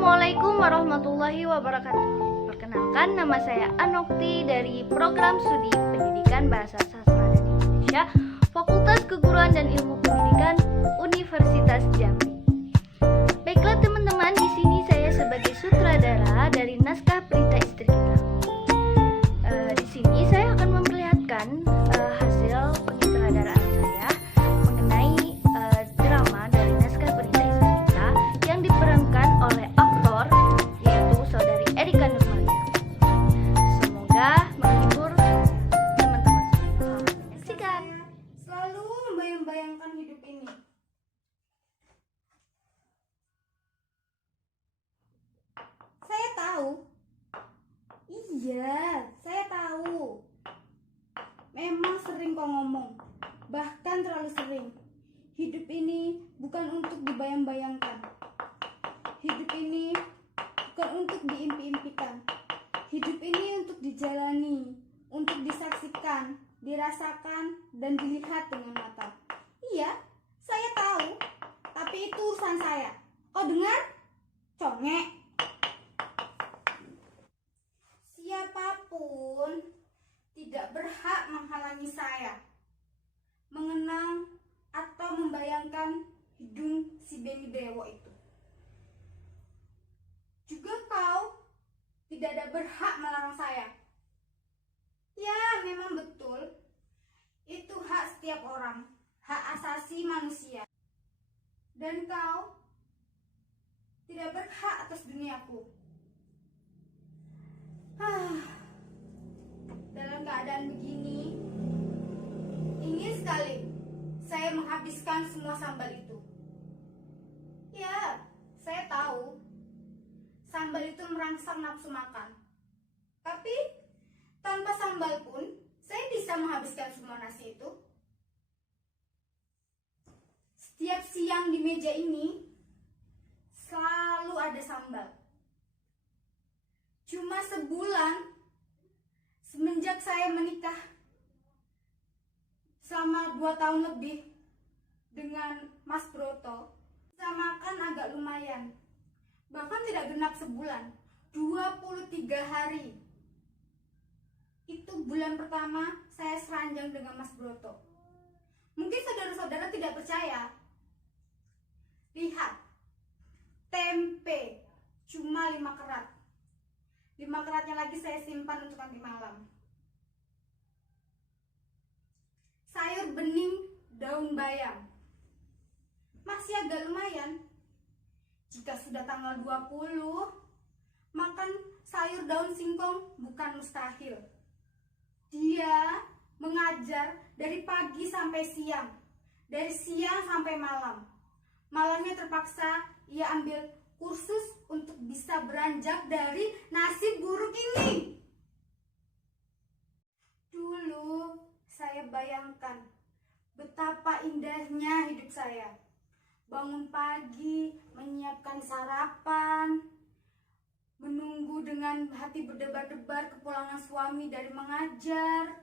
Assalamualaikum warahmatullahi wabarakatuh. Perkenalkan, nama saya Anokti dari Program Studi Pendidikan Bahasa Sastra dan Indonesia, Fakultas Keguruan dan Ilmu Pendidikan, Universitas Jambi. Baiklah teman-teman, di sini saya sebagai sutradara dari naskah Pelita Istri Kita. Di sini saya akan memperlihatkan hasil penyutradaraan saya mengenai drama dari naskah Pelita Istri Kita yang diperankan oleh aktor yaitu saudari Erika Nurmalia. Semoga menghibur teman-teman. Selamat menyaksikan. Selalu membayang-bayangkan hidup ini. Saya tahu. Iya, saya tahu. Memang sering kau ngomong, bahkan terlalu sering. Hidup ini bukan untuk dibayang-bayangkan. Hidup ini bukan untuk diimpi-impikan. Hidup ini untuk dijalani, untuk disaksikan, dirasakan, dan dilihat dengan mata. Iya, saya tahu. Tapi itu urusan saya. Kau dengar? Congek. Siapapun tidak berhak menghalangi saya mengenang atau membayangkan hidung si Beni Dewo itu. Juga kau tidak ada berhak melarang saya. Ya, memang betul. Itu hak setiap orang, hak asasi manusia. Dan kau tidak berhak atas duniaku. Dalam keadaan begini, ingin sekali saya menghabiskan semua sambal itu. Ya, saya tahu sambal itu merangsang nafsu makan. Tapi tanpa sambal pun saya bisa menghabiskan semua nasi itu. Setiap siang di meja ini selalu ada sambal. Cuma sebulan semenjak saya menikah selama 2 tahun lebih dengan Mas Broto, bisa makan agak lumayan. Bahkan tidak genap sebulan, 23 hari. Itu bulan pertama saya seranjang dengan Mas Broto. Mungkin saudara-saudara tidak percaya. Lihat, tempe cuma 5 kerat. 5 keratnya lagi saya simpan untuk nanti malam. Sayur bening daun bayam masih agak lumayan. Jika sudah tanggal 20, makan sayur daun singkong bukan mustahil. Dia mengajar dari pagi sampai siang, dari siang sampai malam. Malamnya terpaksa ia ambil kursus untuk bisa beranjak dari nasib buruk ini. Dulu saya bayangkan betapa indahnya hidup saya. Bangun pagi, menyiapkan sarapan, menunggu dengan hati berdebar-debar kepulangan suami dari mengajar,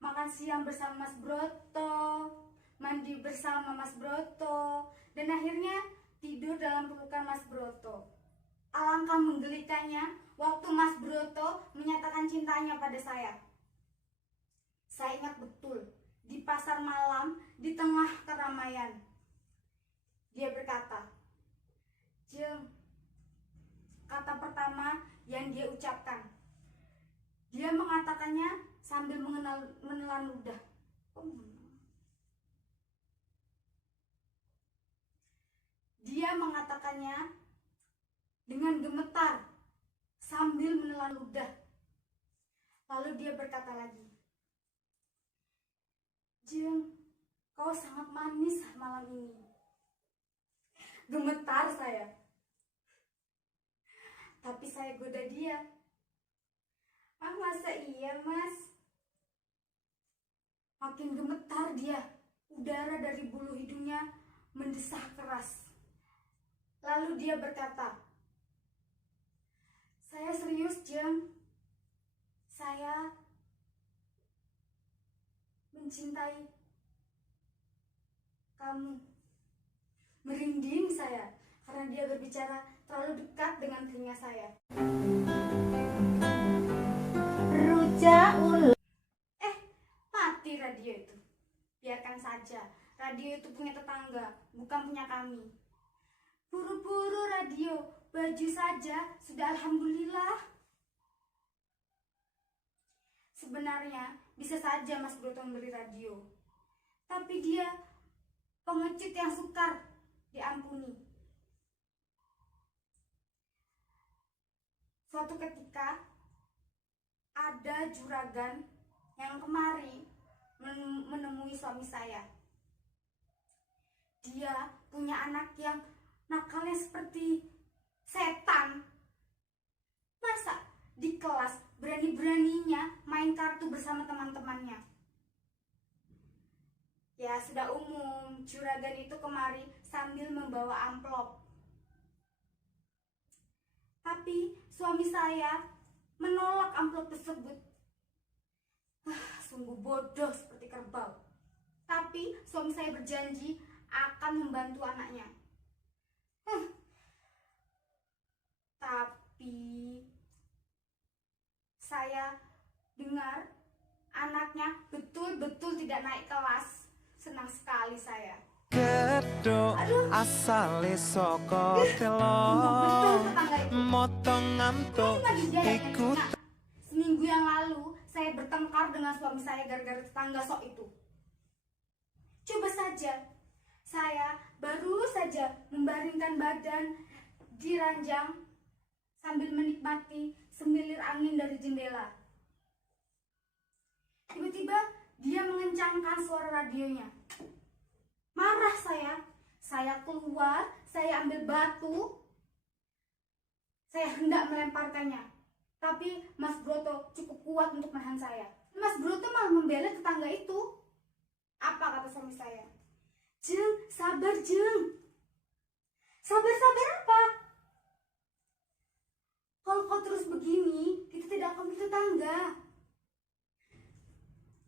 makan siang bersama Mas Broto, mandi bersama Mas Broto, dan akhirnya tidur dalam pelukan Mas Broto. Alangkah menggelikannya waktu Mas Broto menyatakan cintanya pada saya. Saya ingat betul, di pasar malam, di tengah keramaian, dia berkata, "Jeng," kata pertama yang dia ucapkan. Dia mengatakannya sambil menelan ludah. Dia mengatakannya dengan gemetar sambil menelan ludah. Lalu dia berkata lagi, "Jeng, kau sangat manis malam ini." Gemetar saya. Tapi saya goda dia. Masa iya, Mas? Makin gemetar dia. Udara dari bulu hidungnya mendesah keras. Lalu dia berkata, "Saya serius, Jeng. Saya mencintai kamu." Merinding saya karena dia berbicara terlalu dekat dengan telinga saya. Rujak ulo. Mati radio itu. Biarkan saja. Radio itu punya tetangga, bukan punya kami. Buru-buru radio, baju saja sudah alhamdulillah. Sebenarnya bisa saja Mas Broto memberi radio, tapi dia pengecut yang sukar diampuni. Suatu ketika ada juragan yang kemari menemui suami saya. Dia punya anak yang nakalnya seperti setan. Masa di kelas berani-beraninya main kartu bersama teman-temannya? Ya sudah umum, juragan itu kemari sambil membawa amplop. Tapi suami saya menolak amplop tersebut. Sungguh bodoh seperti kerbau. Tapi suami saya berjanji akan membantu anaknya. Tapi saya dengar anaknya betul-betul tidak naik kelas. Senang sekali saya. Gedho asale saka telo motong ngantuk iku. Seminggu yang lalu saya bertengkar dengan suami saya gara-gara tetangga sok itu. Coba saja, saya baru saja membaringkan badan di ranjang sambil menikmati semilir angin dari jendela. Tiba-tiba dia mengencangkan suara radionya. Marah saya keluar, saya ambil batu, saya hendak melemparkannya. Tapi Mas Broto cukup kuat untuk menahan saya. Mas Broto malah membela tetangga itu. Apa kata suami saya? Jeng, sabar Jeng. Sabar apa? Kalau kau terus begini, kita tidak akan bertetangga.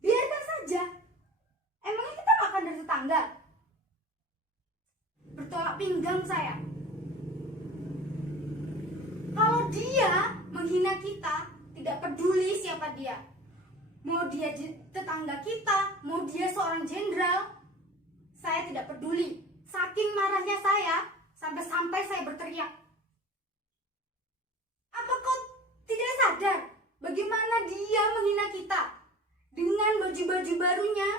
Biarkan saja. Emangnya kita makan dari tetangga? Bertolak pinggang saya. Kalau dia menghina kita, tidak peduli siapa dia. Mau dia tetangga kita, mau dia seorang jenderal, saya tidak peduli. Saking marahnya saya, sampai-sampai saya berteriak. Apa kau tidak sadar bagaimana dia menghina kita? Dengan baju-baju barunya,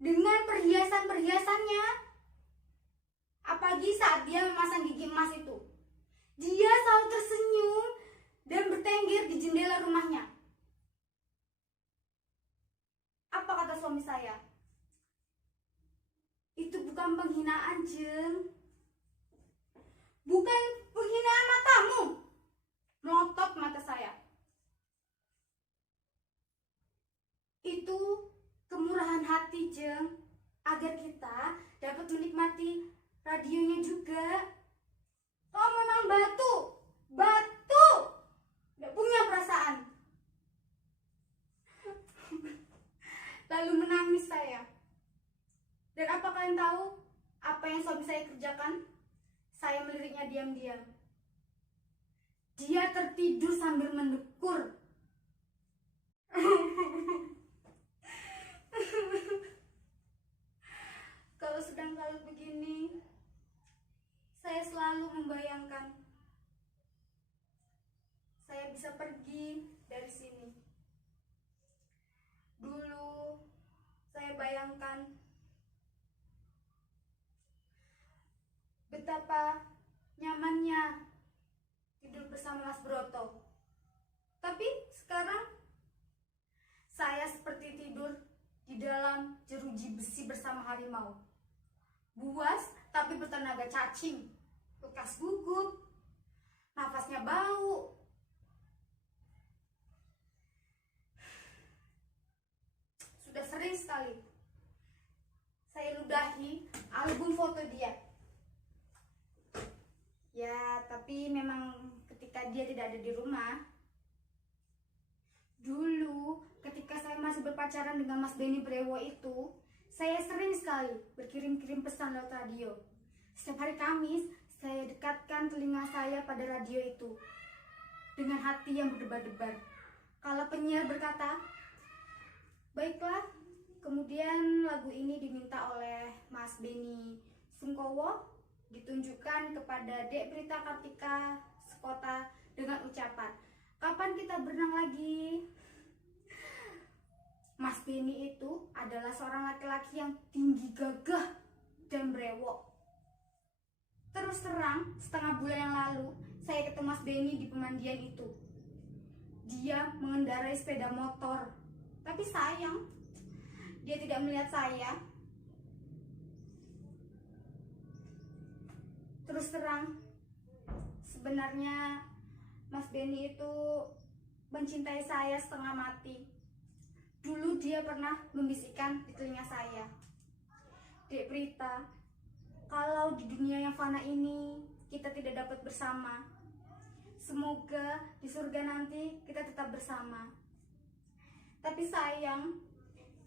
dengan perhiasan-perhiasannya, apalagi saat dia memasang gigi emas itu. Dia selalu tersenyum dan bertengger di jendela rumahnya. Apa kata suami saya? Itu bukan penghinaan, Jeng. Bukan penghinaan matamu. Melotot mata saya. Itu kemurahan hati, Jeng, agar kita dapat menikmati radionya juga. Oh, memang batu, tidak punya perasaan. Lalu menangis saya. Dan apa kalian tahu apa yang suami saya kerjakan? Saya meliriknya diam-diam. Dia tertidur sambil mendekur. Kalau sedang kalut begini, saya selalu membayangkan saya bisa pergi dari sini. Dulu saya bayangkan betapa nyamannya tidur bersama Mas Broto. Tapi sekarang saya seperti tidur di dalam jeruji besi bersama harimau. Buas tapi bertenaga cacing, bekas gugup, nafasnya bau. Sudah sering sekali saya ludahi album foto dia. Ya, tapi memang ketika dia tidak ada di rumah. Dulu ketika saya masih berpacaran dengan Mas Benny Brewo itu, saya sering sekali berkirim-kirim pesan lewat radio. Setiap hari Kamis Saya dekatkan telinga saya pada radio itu dengan hati yang berdebar-debar. Kala penyiar berkata, "Baiklah." Kemudian lagu ini diminta oleh Mas Beni Sungkowo, ditunjukkan kepada Dek Prita Kartika sekota dengan ucapan, "Kapan kita berenang lagi?" Mas Beni itu adalah seorang laki-laki yang tinggi gagah dan brewok. Terus terang, setengah bulan yang lalu, saya ketemu Mas Beni di pemandian itu. Dia mengendarai sepeda motor, tapi sayang, dia tidak melihat saya. Terus terang, sebenarnya Mas Beni itu mencintai saya setengah mati. Dulu dia pernah membisikkan di telinga saya, "Dek Prita, kalau di dunia yang fana ini kita tidak dapat bersama, semoga di surga nanti kita tetap bersama." Tapi sayang,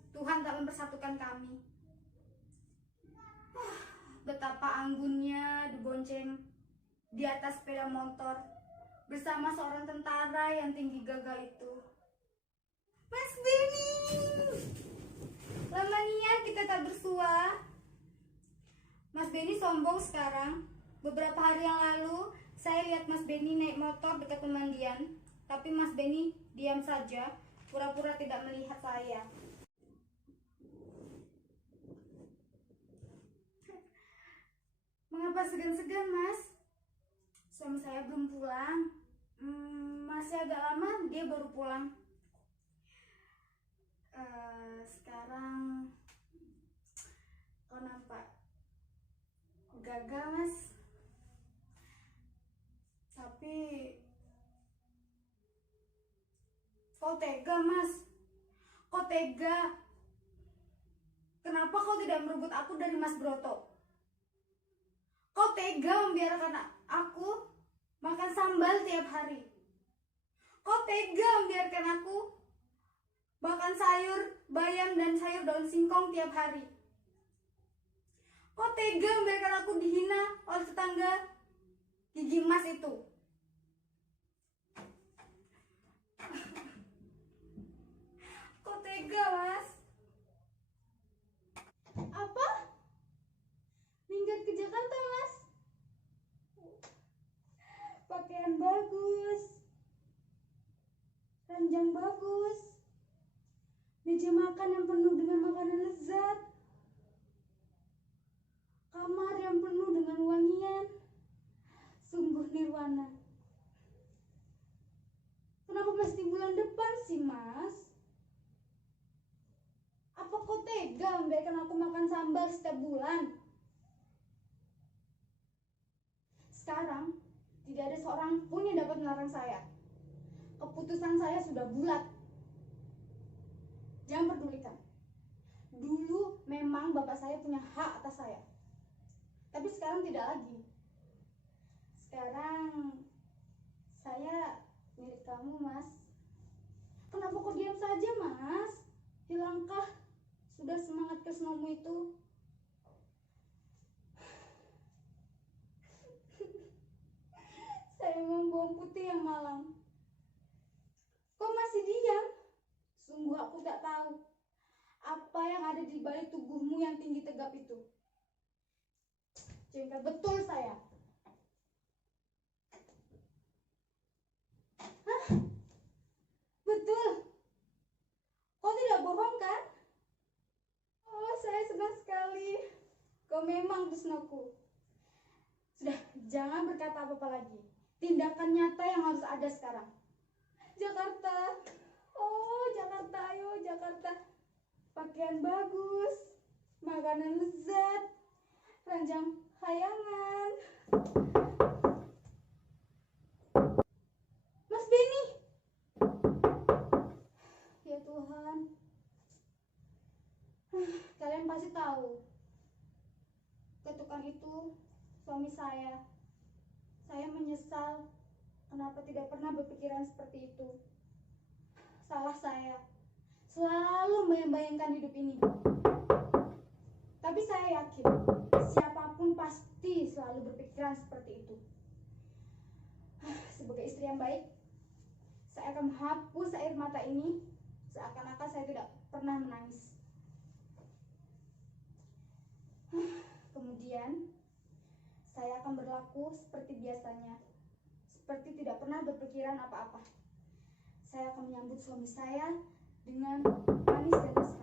Tuhan tak mempersatukan kami. Betapa anggunnya dibonceng di atas sepeda motor bersama seorang tentara yang tinggi gagah itu. Mas Beni, lama niat kita tak bersua. Mas Beni sombong sekarang. Beberapa hari yang lalu, saya lihat Mas Beni naik motor dekat pemandian, tapi Mas Beni diam saja, pura-pura tidak melihat saya. Mengapa segan-segan, Mas? Suami saya belum pulang. Masih agak lama dia baru pulang. Sekarang kau nampak gagal, Mas. Tapi kau tega, Mas. Kau tega. Kenapa kau tidak merebut aku dari Mas Broto? Kau tega membiarkan aku makan sambal tiap hari. Kau tega membiarkan aku makan sayur bayam dan sayur daun singkong tiap hari. Kau tega membiarkan aku dihina oleh tetangga gigi emas itu. Kau tega, Mas. Apa? Minggat ke Jakarta, Mas. Pakaian bagus, ranjang bagus, meja makan yang penuh dengan makanan lezat, kamar yang penuh dengan wangian, sungguh nirwana. Kenapa mesti bulan depan sih, Mas? Apa kau tega membiarkan aku makan sambal setiap bulan? Sekarang tidak ada seorang pun yang dapat melarang saya. Keputusan saya sudah bulat. Jangan pedulikan. Dulu memang bapak saya punya hak atas saya, tapi sekarang tidak lagi. Sekarang saya milik kamu, Mas. Kenapa kau diam saja, Mas? Hilangkah sudah semangat kesnomu itu? Saya mau bawang putih yang malam. Kok masih diam? Sungguh aku tak tahu apa yang ada di balik tubuhmu yang tinggi tegap itu. Jengkel betul saya. Hah? Betul? Kau tidak bohong kan? Oh, saya senang sekali. Kau memang tresnaku. Sudah, jangan berkata apa-apa lagi. Tindakan nyata yang harus ada sekarang. Jakarta. Oh, Jakarta, ayo Jakarta. Pakaian bagus, makanan lezat, ranjang khayangan. Mas Beni. Ya Tuhan. Kalian pasti tahu, ketukan itu suami saya. Saya menyesal kenapa tidak pernah berpikiran seperti itu. Salah saya. Selalu membayangkan hidup ini. Tapi saya yakin siapapun pasti selalu berpikiran seperti itu. Sebagai istri yang baik, saya akan menghapus air mata ini seakan-akan saya tidak pernah menangis. Kemudian, saya akan berlaku seperti biasanya, seperti tidak pernah berpikiran apa-apa. Saya akan menyambut suami saya dengan manis dan mesra.